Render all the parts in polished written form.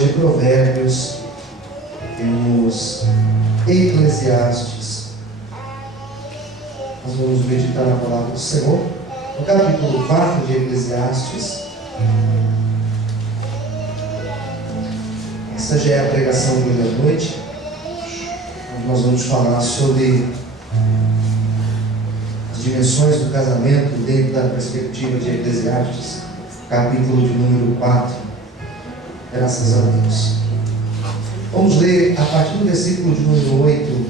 hoje Provérbios, temos Eclesiastes. Nós vamos meditar na palavra do Senhor, no capítulo 4 de Eclesiastes. Essa já é a pregação de hoje à noite. Nós vamos falar sobre as dimensões do casamento dentro da perspectiva de Eclesiastes, capítulo de número 4. Graças a Deus. Vamos ler a partir do versículo de número 8.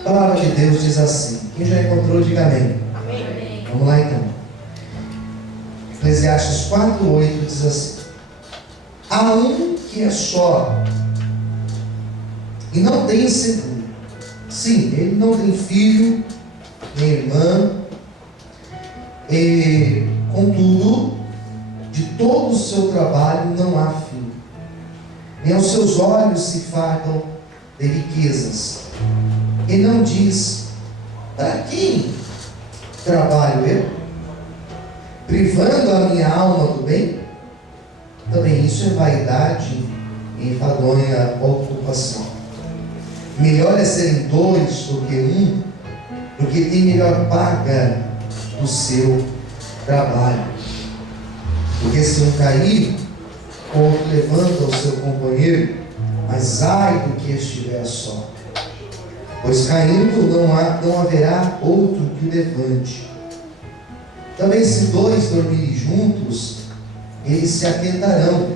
A palavra de Deus diz assim. Quem já encontrou, diga amém. Amém. Vamos lá então. Eclesiastes 4:8 diz assim: há um que é só e não tem segundo. Sim, ele não tem filho, nem irmã, e contudo, de todo o seu trabalho não há fim, nem aos seus olhos se fartam de riquezas. E não diz: para quem trabalho eu? Privando a minha alma do bem? Também isso é vaidade e enfadonha ocupação. Melhor é serem dois do que um, porque tem melhor paga do seu trabalho. Porque se um cair, o outro levanta o seu companheiro, mas ai do que estiver só. Pois caindo não haverá outro que o levante. Também se dois dormirem juntos, eles se aquentarão.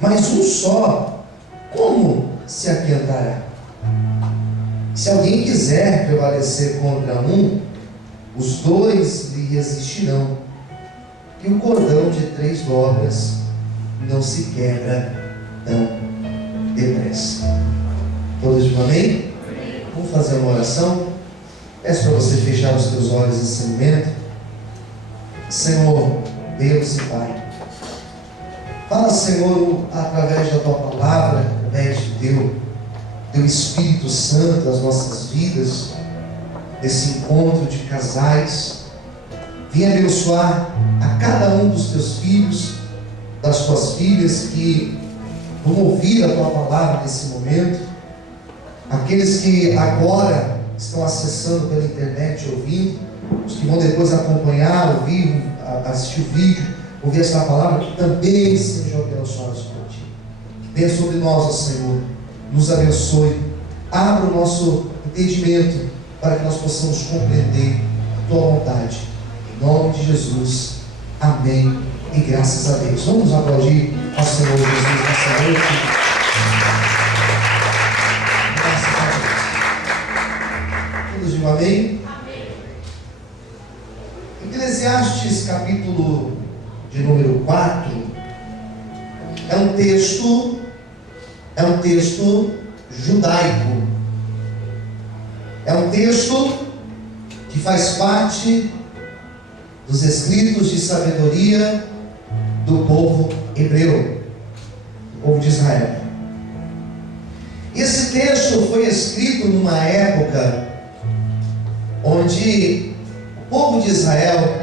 Mas um só, como se aquentará? Se alguém quiser prevalecer contra um, os dois lhe resistirão. E o cordão de 3 dobras não se quebra tão depressa. Todos dizem amém? Vamos fazer uma oração. Peço para você fechar os teus olhos nesse momento. Senhor, Deus e Pai, fala, Senhor, através da Tua palavra, através de Teu Espírito Santo, das nossas vidas, desse encontro de casais. Venha abençoar a cada um dos Teus filhos, das Tuas filhas que vão ouvir a Tua palavra nesse momento, aqueles que agora estão acessando pela internet, ouvindo, os que vão depois acompanhar, ouvir, assistir o vídeo, ouvir essa palavra, que também sejam abençoados por Ti. Venha sobre nós, ó Senhor, nos abençoe, abra o nosso entendimento para que nós possamos compreender a Tua vontade. Em nome de Jesus, amém e graças a Deus. Vamos aplaudir ao Senhor Jesus nessa noite. Graças a Deus. Todos digam amém? Amém. Eclesiastes capítulo de número 4 é um texto judaico. É um texto que faz parte dos escritos de sabedoria do povo hebreu, do povo de Israel. Esse texto foi escrito numa época onde o povo de Israel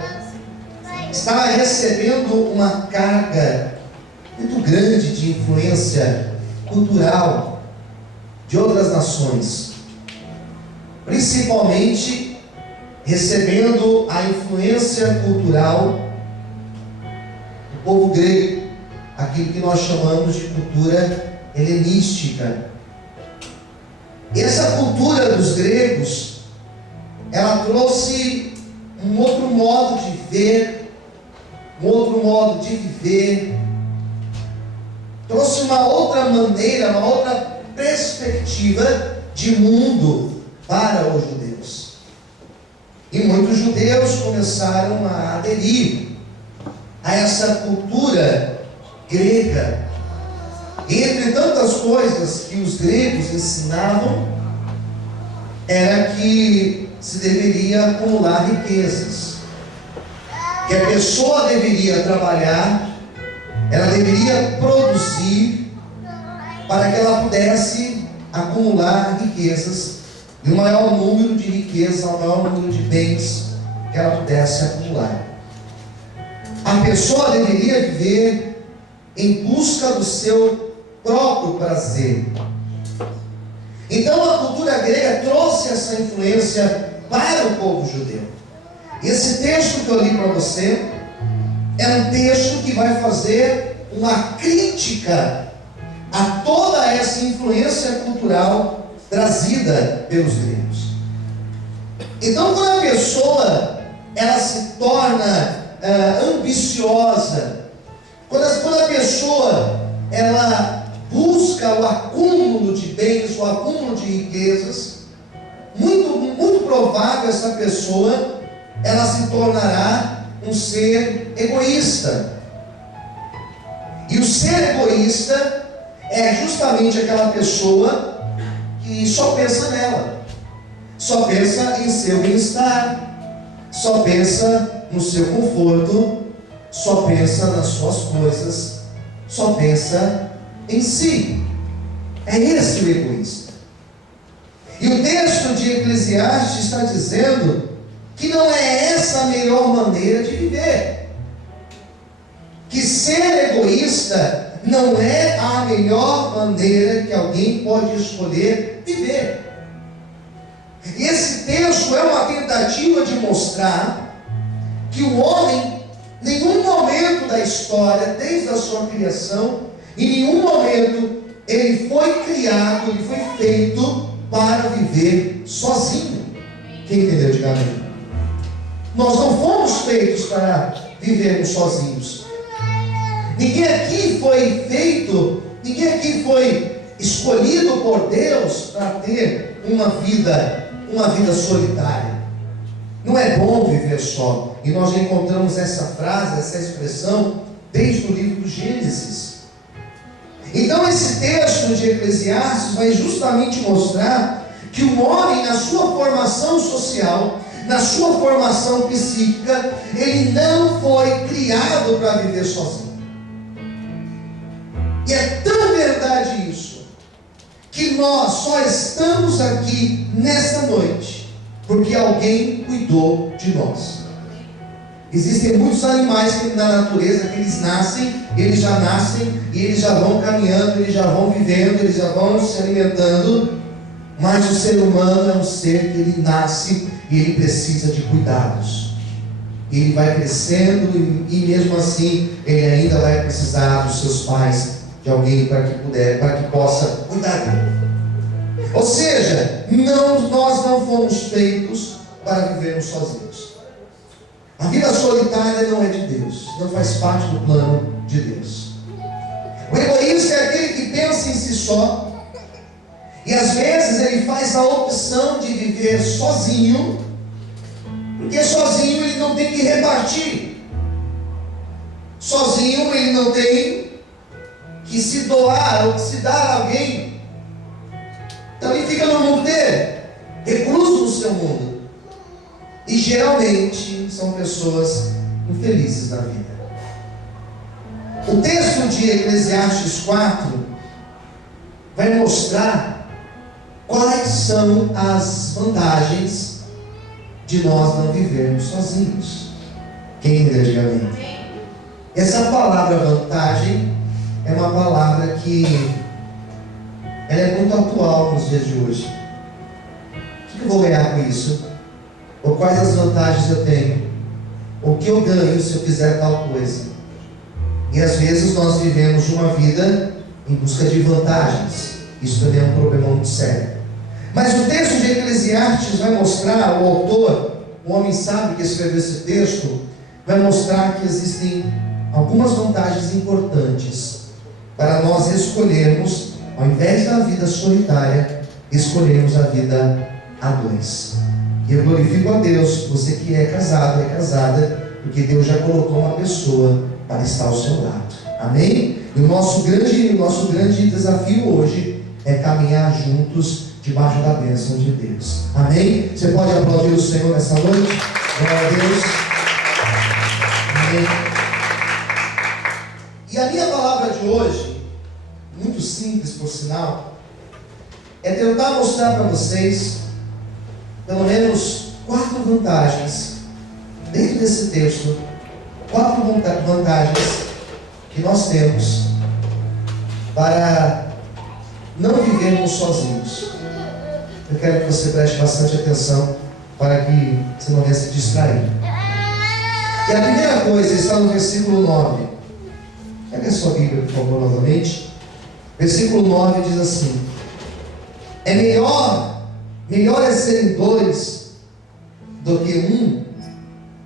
estava recebendo uma carga muito grande de influência cultural de outras nações, principalmente recebendo a influência cultural do povo grego, aquilo que nós chamamos de cultura helenística. Essa cultura dos gregos, ela trouxe um outro modo de ver, um outro modo de viver, trouxe uma outra maneira, uma outra perspectiva de mundo para os judeus. E muitos judeus começaram a aderir a essa cultura grega. E entre tantas coisas que os gregos ensinavam, era que se deveria acumular riquezas, que a pessoa deveria trabalhar, ela deveria produzir para que ela pudesse acumular riquezas, e o maior número de riquezas, o maior número de bens que ela pudesse acumular. A pessoa deveria viver em busca do seu próprio prazer. Então a cultura grega trouxe essa influência para o povo judeu. Esse texto que eu li para você é um texto que vai fazer uma crítica a toda essa influência cultural trazida pelos gregos. Então, quando a pessoa ela se torna ambiciosa, quando a pessoa ela busca o acúmulo de bens, o acúmulo de riquezas, muito provável essa pessoa ela se tornará um ser egoísta. E o ser egoísta é justamente aquela pessoa que só pensa nela, só pensa em seu bem-estar, só pensa no seu conforto, só pensa nas suas coisas, só pensa em si. É esse o egoísta. E o texto de Eclesiastes está dizendo que não é essa a melhor maneira de viver. Que ser egoísta não é a melhor maneira que alguém pode escolher viver. E esse texto é uma tentativa de mostrar que o homem, em nenhum momento da história, desde a sua criação, em nenhum momento ele foi criado, ele foi feito para viver sozinho. Quem entendeu? Diga amém. Nós não fomos feitos para vivermos sozinhos. Ninguém aqui foi feito, ninguém aqui foi escolhido por Deus para ter uma vida solitária. Não é bom viver só. E nós já encontramos essa frase, essa expressão, desde o livro do Gênesis. Então esse texto de Eclesiastes vai justamente mostrar que o homem, na sua formação social, na sua formação psíquica, ele não foi criado para viver sozinho. E é tão verdade isso, que nós só estamos aqui nesta noite porque alguém cuidou de nós. Existem muitos animais na natureza que eles já nascem e eles já vão caminhando, eles já vão vivendo, eles já vão se alimentando. Mas o ser humano é um ser que ele nasce e ele precisa de cuidados. Ele vai crescendo e mesmo assim ele ainda vai precisar dos seus pais, de alguém para que possa cuidar dele. Ou seja, nós não fomos feitos para vivermos sozinhos. A vida solitária não é de Deus, não faz parte do plano de Deus. O egoísta é aquele que pensa em si só, e às vezes ele faz a opção de viver sozinho, porque sozinho ele não tem que repartir, sozinho ele não tem que se doar ou que se dar a alguém. Então ele fica no mundo dele, recluso no seu mundo. E geralmente são pessoas infelizes na vida. O texto de Eclesiastes 4 vai mostrar quais são as vantagens de nós não vivermos sozinhos. Quem entendeu? Diga amém. Essa palavra vantagem é uma palavra que ela é muito atual nos dias de hoje. O que eu vou ganhar com isso? Ou quais as vantagens eu tenho? Ou o que eu ganho se eu fizer tal coisa? E às vezes nós vivemos uma vida em busca de vantagens. Isso também é um problema muito sério. Mas o texto de Eclesiastes vai mostrar, o autor, o homem sábio que escreveu esse texto, vai mostrar que existem algumas vantagens importantes para nós escolhermos, ao invés da vida solitária, escolhermos a vida a dois. E eu glorifico a Deus, você que é casado, é casada, porque Deus já colocou uma pessoa para estar ao seu lado. Amém? E o nosso grande desafio hoje é caminhar juntos debaixo da bênção de Deus. Amém? Você pode aplaudir o Senhor nessa noite? Glória a Deus. Amém. E a minha palavra de hoje, muito simples por sinal, é tentar mostrar para vocês pelo menos 4 vantagens dentro desse texto 4 vantagens que nós temos para não vivermos sozinhos. Eu quero que você preste bastante atenção para que você não venha se distrair. E a primeira coisa está no versículo 9. Pega a sua Bíblia, por favor, novamente. Versículo 9 diz assim: é melhor é serem 2 do que 1.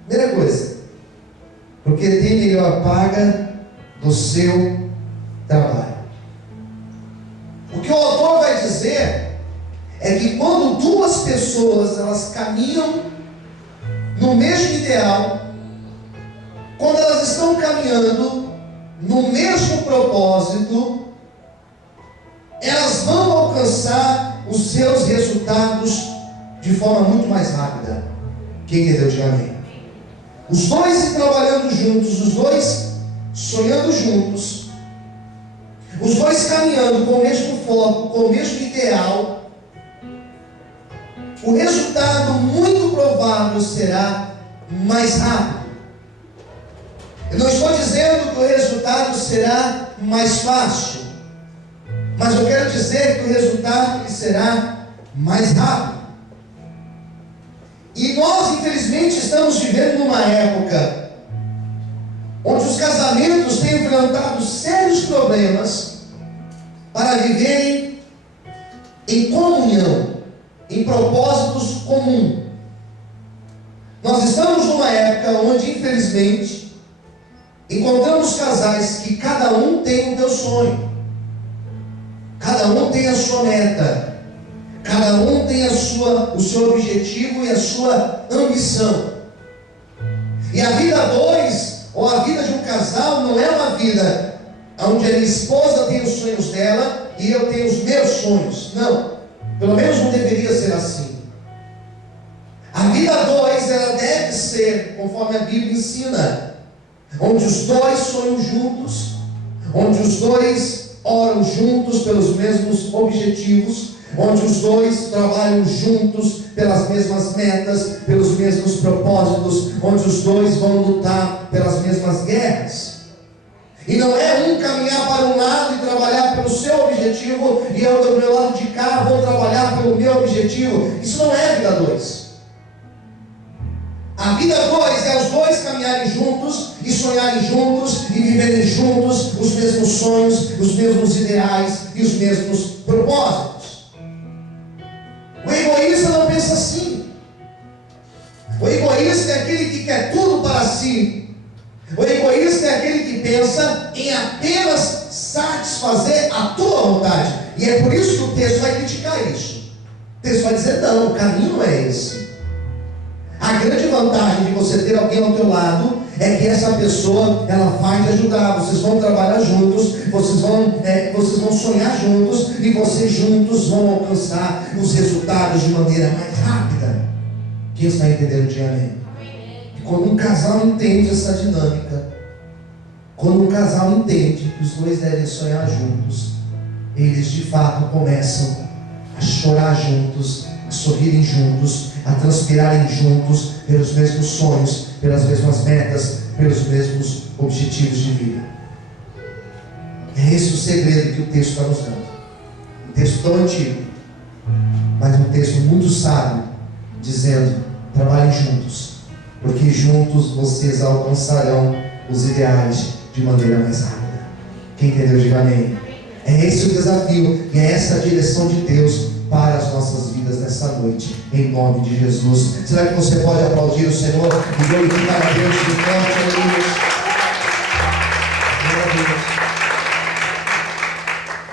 Primeira coisa, porque tem melhor paga do seu trabalho. O que o autor vai dizer é que quando 2 pessoas elas caminham no mesmo ideal, quando elas estão caminhando no mesmo propósito, elas vão alcançar os seus resultados de forma muito mais rápida. Quem entendeu, diga amém. Os 2 trabalhando juntos, os 2 sonhando juntos, os 2 caminhando com o mesmo foco, com o mesmo ideal, o resultado muito provável será mais rápido. Eu não estou dizendo que o resultado será mais fácil, mas eu quero dizer que o resultado será mais rápido. E nós, infelizmente, estamos vivendo numa época onde os casamentos têm enfrentado sérios problemas para viverem em comunhão, em propósitos comuns. Nós estamos numa época onde, infelizmente, encontramos casais que cada um tem o seu sonho, cada um tem a sua meta, cada um tem o seu objetivo e a sua ambição. E a vida 2, ou a vida de um casal, não é uma vida onde a minha esposa tem os sonhos dela e eu tenho os meus sonhos. Não, pelo menos não deveria ser assim. A vida 2, ela deve ser, conforme a Bíblia ensina, onde os 2 sonham juntos, onde os 2 oram juntos pelos mesmos objetivos, onde os 2 trabalham juntos pelas mesmas metas, pelos mesmos propósitos, onde os 2 vão lutar pelas mesmas guerras. E não é um caminhar para um lado e trabalhar pelo seu objetivo, e eu do meu lado de cá vou trabalhar pelo meu objetivo. Isso não é vida 2. A vida 2 é os 2 caminharem juntos e sonharem juntos e viverem juntos os mesmos sonhos, os mesmos ideais e os mesmos propósitos. O egoísta não pensa assim. O egoísta é aquele que quer tudo para si. O egoísta é aquele que pensa em apenas satisfazer a tua vontade. E é por isso que o texto vai criticar isso. O texto vai dizer: não, o caminho não é esse. A grande vantagem de você ter alguém ao teu lado é que essa pessoa, ela vai te ajudar. Vocês vão trabalhar juntos, vocês vão sonhar juntos, e vocês juntos vão alcançar os resultados de maneira mais rápida. Quem está entendendo, diga amém. E quando um casal entende essa dinâmica, quando um casal entende que os 2 devem sonhar juntos, eles de fato começam a chorar juntos, a sorrirem juntos, a transpirarem juntos pelos mesmos sonhos, pelas mesmas metas, pelos mesmos objetivos de vida. É esse o segredo que o texto está nos dando. Um texto tão antigo, mas um texto muito sábio, dizendo: trabalhem juntos, porque juntos vocês alcançarão os ideais de maneira mais rápida. Quem entendeu, diga amém. É esse o desafio e é essa a direção de Deus para as nossas vidas nessa noite, em nome de Jesus. Será que você pode aplaudir o Senhor e glorificar a Deus de forte, aleluia?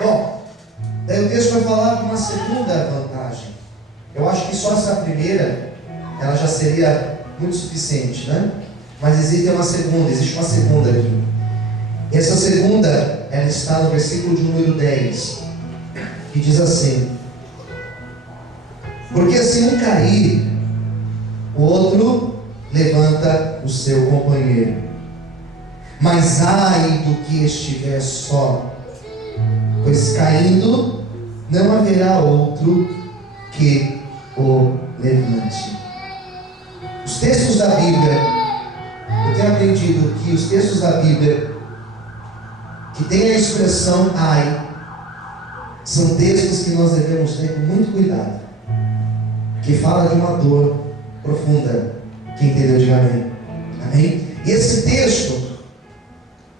Bom, daí o texto vai falar de uma segunda vantagem. Eu acho que só essa primeira, ela já seria muito suficiente, né? Mas existe uma segunda aqui. Essa segunda, ela está no versículo de número 10, que diz assim: porque se um cair, o outro levanta o seu companheiro. Mas ai do que estiver só, pois caindo não haverá outro que o levante. Os textos da Bíblia, o tenho aprendido que os textos da Bíblia que tem a expressão ai, são textos que nós devemos ler com muito cuidado, que fala de uma dor profunda. Quem entendeu, diga amém. Amém? E esse texto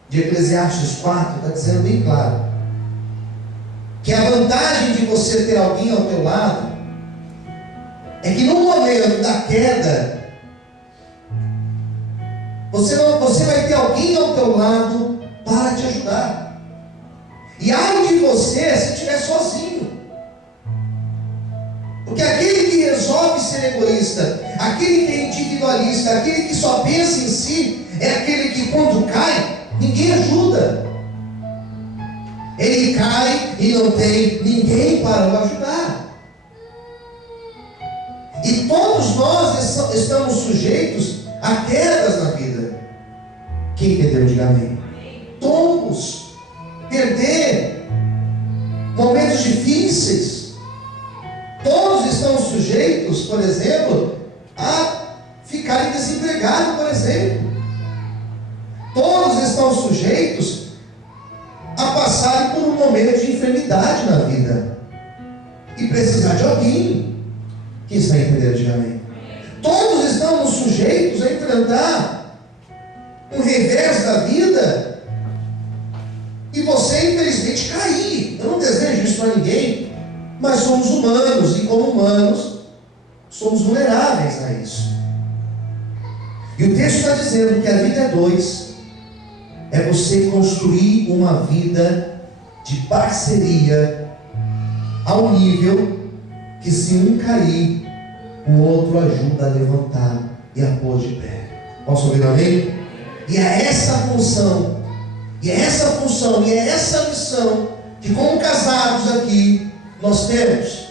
de Eclesiastes 4 está dizendo bem claro que a vantagem de você ter alguém ao teu lado é que no momento da queda você vai ter alguém ao teu lado para te ajudar. E ai de você se estiver sozinho. Porque aquele que resolve ser egoísta, aquele que é individualista, aquele que só pensa em si, é aquele que quando cai, ninguém ajuda. Ele cai e não tem ninguém para o ajudar. E todos nós estamos sujeitos a quedas na vida. Quem entendeu, diga amém. Tombos, perder, momentos difíceis. Todos estão sujeitos, por exemplo, a ficarem desempregados, por exemplo. Todos estão sujeitos a passarem por um momento de enfermidade na vida e precisar de alguém. Quem está entendendo, diga amém. Todos estamos sujeitos a enfrentar um revés da vida e você infelizmente cair. Eu não desejo isso para ninguém, mas somos humanos e como humanos somos vulneráveis a isso. E o texto está dizendo que a vida é dois. É você construir uma vida de parceria ao nível que se um cair, o outro ajuda a levantar e a pôr de pé. Posso ouvir amém? E é essa função, e é essa missão que como casados aqui nós temos,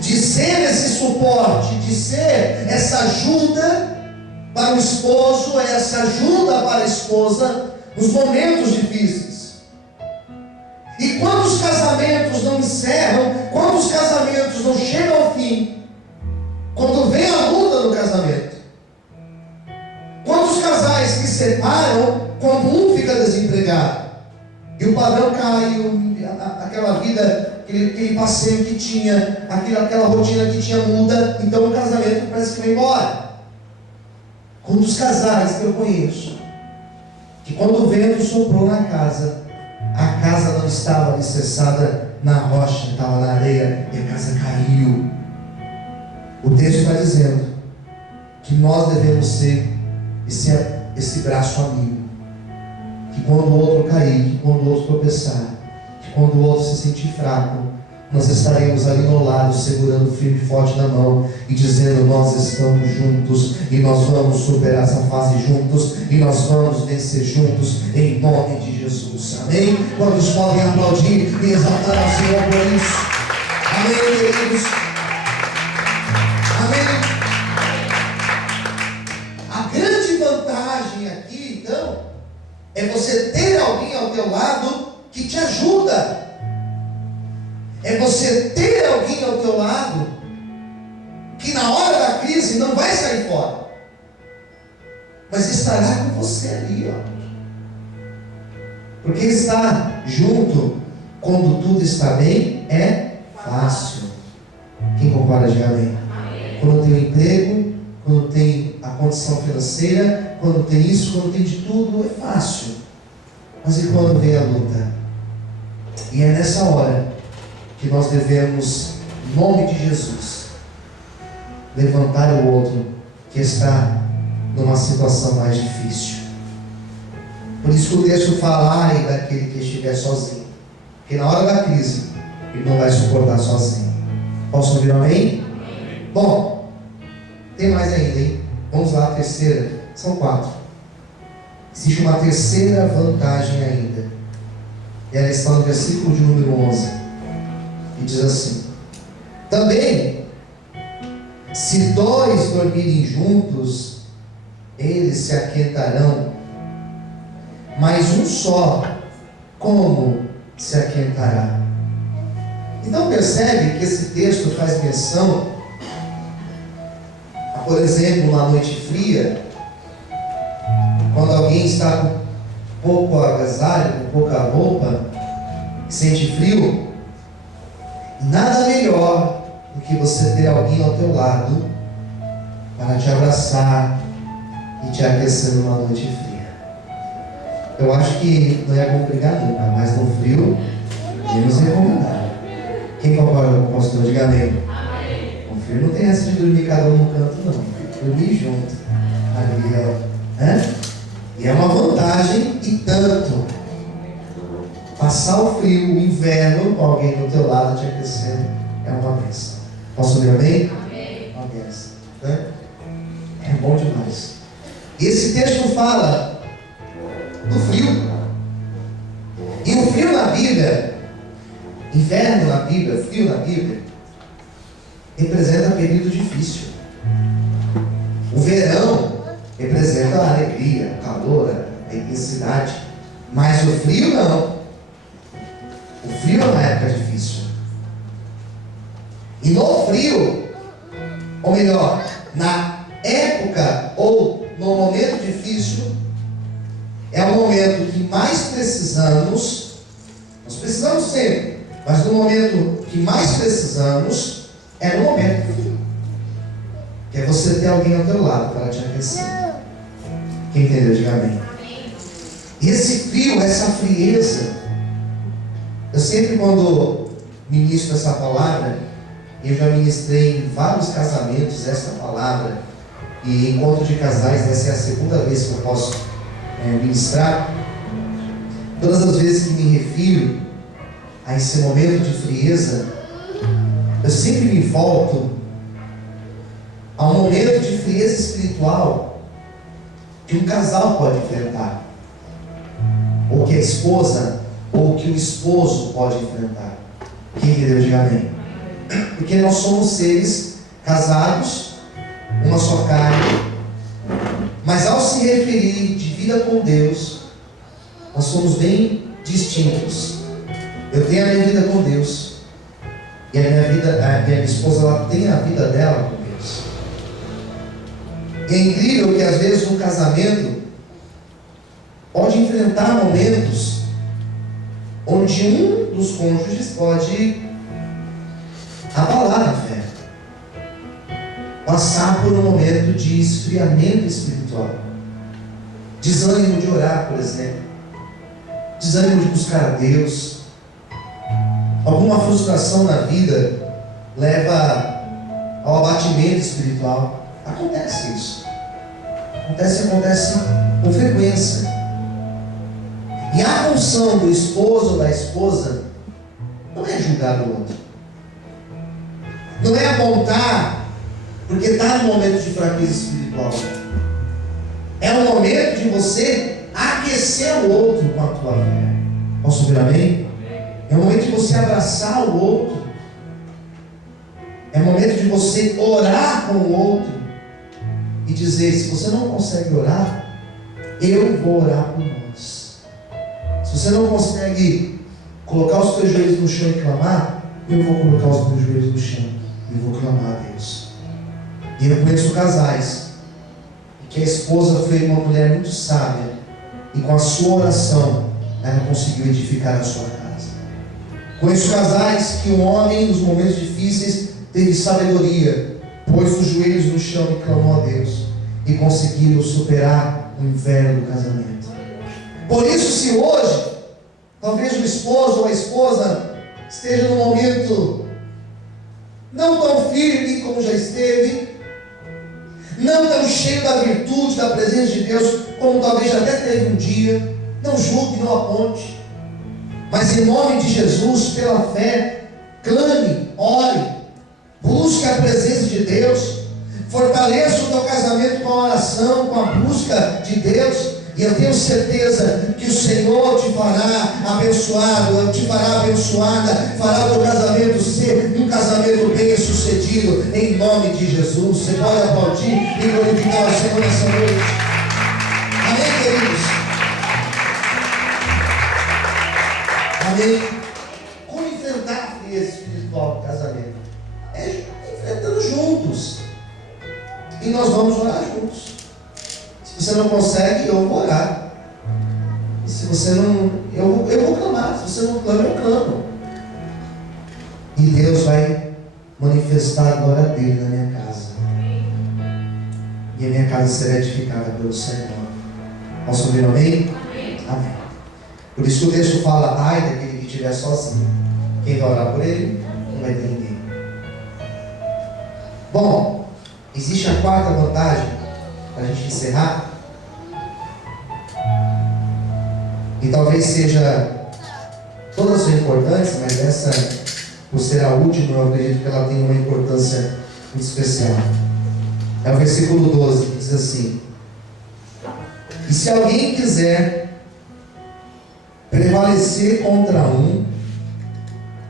de ser esse suporte, de ser essa ajuda para o esposo, essa ajuda para a esposa nos momentos difíceis. E quando os casamentos não encerram, quando os casamentos não chegam ao fim, quando vem a luta no casamento, quando os casais se separam, quando um fica desempregado e o padrão cai, aquela vida, aquele passeio que tinha, aquela rotina que tinha muda, então o casamento parece que vai embora. Um dos casais que eu conheço, que quando o vento soprou na casa, a casa não estava alicerçada na rocha, estava na areia, e a casa caiu. O texto está dizendo que nós devemos ser esse braço amigo, que quando o outro cair, que quando o outro tropeçar, que quando o outro se sentir fraco, nós estaremos ali no lado, segurando firme e forte na mão e dizendo: nós estamos juntos e nós vamos superar essa fase juntos e nós vamos vencer juntos em nome de Jesus. Amém? Quantos podem aplaudir e exaltar ao Senhor por isso? Amém, queridos? Amém? A grande vantagem aqui, então, é você ter alguém ao teu lado que te ajuda. É você ter alguém ao teu lado que na hora da crise não vai sair fora, mas estará com você ali, ó. Porque estar junto quando tudo está bem é fácil. Quem concorda, diga amém. Quando tem o emprego, quando tem a condição financeira, quando tem isso, quando tem de tudo, é fácil. Mas e quando vem a luta? E é nessa hora que nós devemos, em nome de Jesus, levantar o outro que está numa situação mais difícil. Por isso que o texto fala: ai daquele que estiver sozinho, porque na hora da crise ele não vai suportar sozinho. Posso ouvir um amém? Bom, tem mais ainda, hein? Vamos lá, a terceira. São 4. Existe uma terceira vantagem ainda, e ela está no versículo de número 11. E diz assim: também, se 2 dormirem juntos, eles se aquentarão, mas um só, como se aquentará? Então percebe que esse texto faz menção a, por exemplo, uma noite fria, quando alguém está com pouco agasalho, com pouca roupa, sente frio, nada melhor do que você ter alguém ao teu lado para te abraçar e te aquecer numa noite fria. Eu acho que não é bom brigar nunca, mas no frio, menos recomendado. Quem concorda com o pastor? Diga amém. No frio não tem essa de dormir cada um no canto, não. Dormir junto. Ali, ó. E é uma vantagem e tanto. Passar o frio, o inverno, com alguém do teu lado te aquecendo, é uma bênção. Posso ler amém? Amém. Uma bênção. Né? É bom demais. Esse texto fala do frio. E o frio na Bíblia, inverno na Bíblia, frio na Bíblia, representa período difícil. O verão representa a alegria, o calor, a intensidade. Mas o frio não. O frio é uma época difícil. E no frio, ou melhor, na época ou no momento difícil, é o momento que mais precisamos. Nós precisamos sempre, mas no momento que mais precisamos é no momento do frio. Que é você ter alguém ao teu lado para te aquecer. Quem entendeu? Diga amém. E esse frio, essa frieza, eu sempre quando ministro essa palavra, eu já ministrei em vários casamentos essa palavra, e encontro de casais, essa é a segunda vez que eu posso ministrar. Todas as vezes que me refiro a esse momento de frieza, eu sempre me volto a um momento de frieza espiritual que um casal pode enfrentar, ou que a esposa ou que o esposo pode enfrentar. Quem entendeu? Diga amém. Porque nós somos seres casados, uma só carne, mas ao se referir de vida com Deus, nós somos bem distintos. Eu tenho a minha vida com Deus, e a minha esposa, ela tem a vida dela com Deus. E é incrível que às vezes no casamento pode enfrentar momentos onde um dos cônjuges pode abalar a fé, passar por um momento de esfriamento espiritual, desânimo de orar, por exemplo, desânimo de buscar a Deus, alguma frustração na vida leva ao abatimento espiritual. Acontece isso. Acontece com frequência. E a função do esposo ou da esposa não é julgar o outro, não é apontar porque está no momento de fraqueza espiritual. É o momento de você aquecer o outro com a tua fé. Posso ouvir amém? É o momento de você abraçar o outro. É o momento de você orar com o outro e dizer: se você não consegue orar, eu vou orar por nós. Se você não consegue colocar os teus joelhos no chão e clamar, eu vou colocar os meus joelhos no chão e vou clamar a Deus. E eu conheço casais que a esposa foi uma mulher muito sábia, e com a sua oração ela conseguiu edificar a sua casa. Conheço casais que o homem, nos momentos difíceis, teve sabedoria, pôs os joelhos no chão e clamou a Deus, e conseguiram superar o inverno do casamento. Por isso, se hoje talvez o esposo ou a esposa esteja num momento não tão firme como já esteve, não tão cheio da virtude, da presença de Deus, como talvez já até teve um dia, não julgue, não aponte, mas em nome de Jesus, pela fé, clame, ore, busque a presença de Deus, fortaleça o teu casamento com a oração, com a busca de Deus, e eu tenho certeza que o Senhor te fará abençoado, te fará abençoada, fará o teu casamento ser um casamento bem sucedido, em nome de Jesus. Você pode aplaudir e glorificar o Senhor nessa noite. Amém, queridos? Amém? Como enfrentar a frieza espiritual do casamento? É enfrentando juntos. E nós vamos orar juntos. Se você não consegue, eu vou orar. E se você não, eu vou clamar. Se você não clama, eu clamo. E Deus vai manifestar a glória dele na minha casa. E a minha casa será edificada pelo Senhor. Posso ouvir um amém? Amém. Por isso que o texto fala: ai daquele que estiver sozinho. Quem vai orar por ele? Não vai ter ninguém. Bom, existe a quarta vantagem, para a gente encerrar. E talvez seja toda a sua importância, mas essa, por ser a última, eu acredito que ela tem uma importância muito especial. É o versículo 12, que diz assim: e se alguém quiser prevalecer contra um,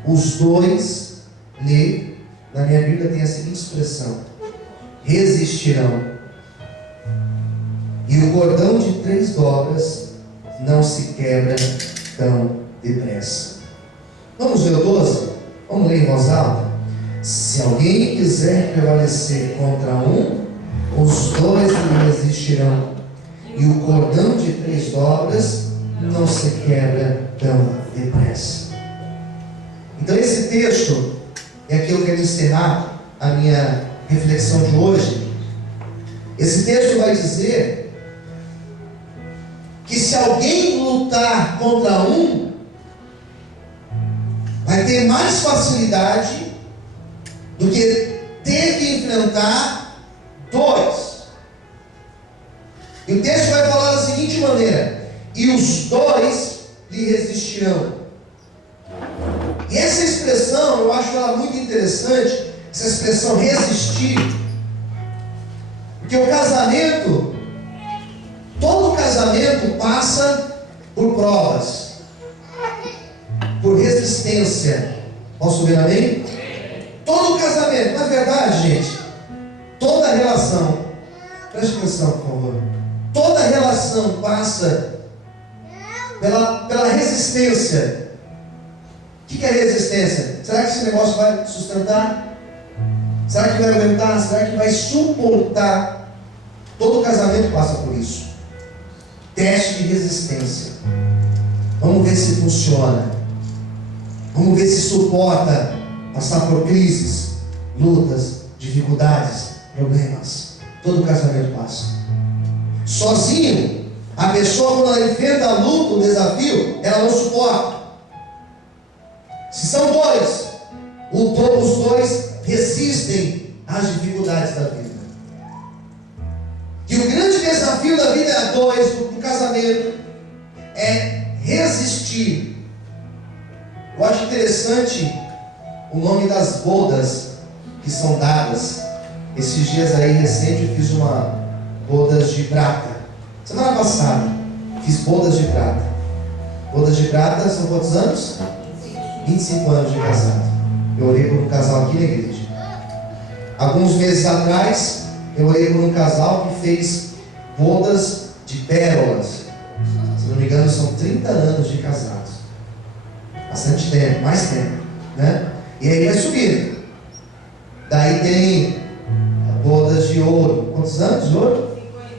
os dois lhe, na minha Bíblia tem a seguinte expressão: resistirão. E o cordão de 3 dobras não se quebra tão depressa. Vamos ver o 12? Vamos ler em voz alta? Se alguém quiser prevalecer contra um, os dois lhe resistirão. E o cordão de 3 dobras não se quebra tão depressa. Então esse texto é que eu quero encerrar a minha reflexão de hoje. Esse texto vai dizer que se alguém lutar contra um, vai ter mais facilidade do que ter que enfrentar 2. E o texto vai falar da seguinte maneira: e os 2 lhe resistirão. E essa expressão, eu acho ela muito interessante, essa expressão resistir, porque o casamento, todo casamento passa por provas, por resistência. Posso ver amém? Todo casamento, na verdade, gente, toda relação, preste atenção, por favor, toda relação passa pela resistência. O que é resistência? Será que esse negócio vai sustentar? Será que vai aguentar? Será que vai suportar? Todo casamento passa por isso. Teste de resistência. Vamos ver se funciona. Vamos ver se suporta passar por crises, lutas, dificuldades, problemas. Todo casamento passa. Sozinho, a pessoa, quando ela enfrenta a luta, o desafio, ela não suporta. Se são 2, os 2 resistem às dificuldades da vida. E o grande desafio da vida é 2, do casamento, é resistir. Eu acho interessante o nome das bodas que são dadas. Esses dias aí, recente, eu fiz uma bodas de prata. Semana passada, fiz bodas de prata. Bodas de prata são quantos anos? 25 anos de casado. Eu orei por um casal aqui na igreja. Alguns meses atrás, eu orei por um casal que fez bodas de pérolas. Se não me engano, são 30 anos de casados. Bastante tempo, mais tempo, né? E aí vai subindo. Daí tem bodas de ouro. Quantos anos de ouro?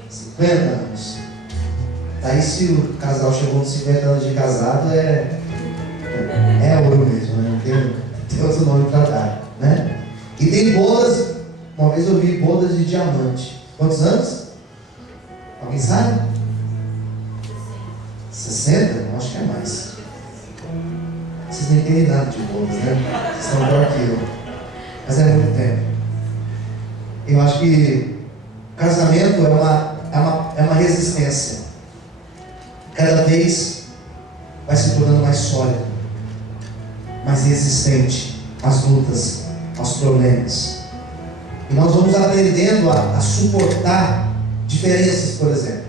50 anos. Daí se o casal chegou nos 50 anos de casado, é ouro mesmo, né? Não tem outro nome para dar, né? E tem bodas, uma vez eu vi bodas de diamante. Quantos anos? Alguém sabe? 60? Eu acho que é mais. Vocês não entendem nada de bodas, né? Vocês estão pior que eu. Mas é muito tempo. Eu acho que o casamento é uma resistência. Cada vez vai se tornando mais sólido, mais resistente às lutas, aos problemas. E nós vamos aprendendo a suportar diferenças, por exemplo.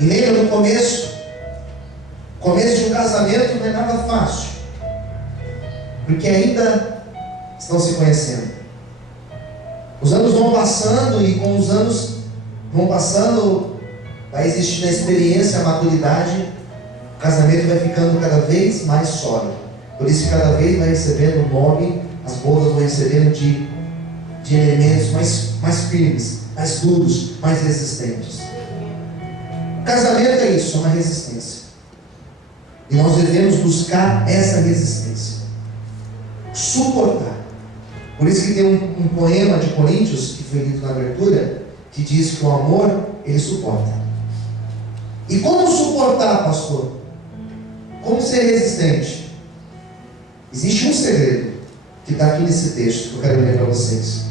E lembra no começo de um casamento não é nada fácil, porque ainda estão se conhecendo. Os anos vão passando e com os anos vão passando, vai existindo a experiência, a maturidade, o casamento vai ficando cada vez mais sólido. Por isso que cada vez vai recebendo o nome, as bodas vão recebendo de elementos mais firmes, mais duros, mais resistentes. Casamento é isso, é uma resistência. E nós devemos buscar essa resistência. Suportar. Por isso que tem um poema de Coríntios, que foi lido na abertura, que diz que o amor, ele suporta. E como suportar, pastor? Como ser resistente? Existe um segredo que está aqui nesse texto que eu quero ler para vocês.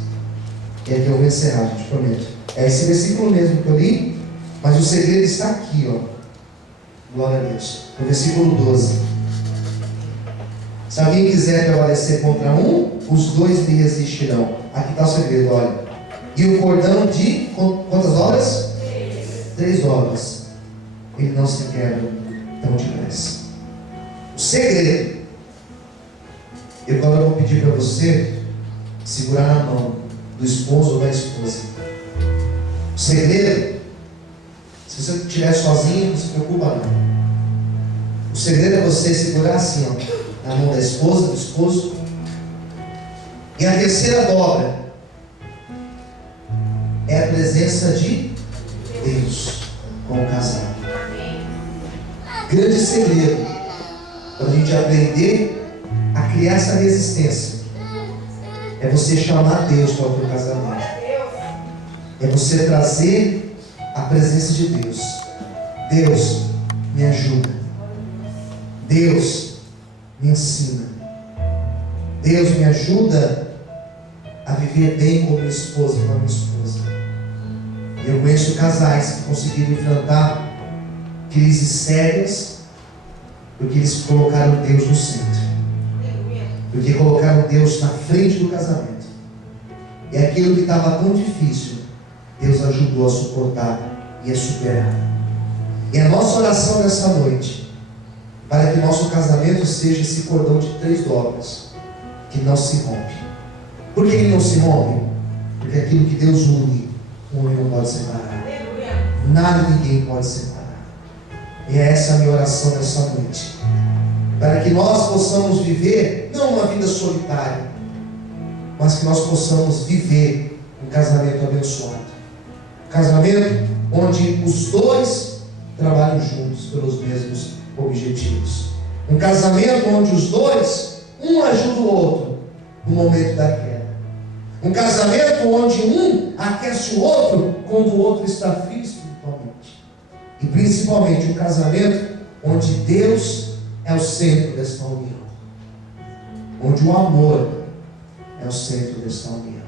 E aqui eu vou encerrar, gente, prometo. É esse versículo mesmo que eu li, mas o segredo está aqui, ó. Glória a Deus. No versículo 12. Se alguém quiser prevalecer contra um, os dois lhe resistirão. Aqui está o segredo, olha. E o cordão de quantas obras? 3 obras. Ele não se quebra tão depressa. O segredo. Eu agora vou pedir para você segurar na mão do esposo ou da esposa. O segredo, se você estiver sozinho, não se preocupa não. O segredo é você segurar assim, ó, na mão da esposa, do esposo. E a terceira dobra é a presença de Deus com o casal. Grande segredo para a gente aprender a criar essa resistência é você chamar Deus para o teu casamento. É você trazer a presença de Deus. Deus, me ajuda. Deus, me ensina. Deus, me ajuda a viver bem com minha esposa e com a minha esposa. Eu conheço casais que conseguiram enfrentar crises sérias porque eles colocaram Deus no centro. Porque colocaram Deus na frente do casamento. E aquilo que estava tão difícil, Deus ajudou a suportar e a superar. E a nossa oração nessa noite, para que nosso casamento seja esse cordão de 3 dobras, que não se rompe. Por que ele não se rompe? Porque aquilo que Deus une, o homem não pode separar. Nada, ninguém pode separar. E essa é a minha oração nessa noite. Para que nós possamos viver, não uma vida solitária, mas que nós possamos viver um casamento abençoado. Um casamento onde os dois trabalham juntos pelos mesmos objetivos. Um casamento onde os dois, um ajuda o outro no momento da queda. Um casamento onde um aquece o outro quando o outro está frio espiritualmente. E principalmente um casamento onde Deus é o centro desta união. Onde o amor é o centro desta união.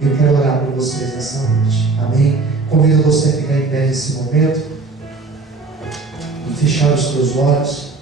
Eu quero orar por vocês nessa noite. Amém? Convido você a ficar em pé nesse momento e fechar os seus olhos.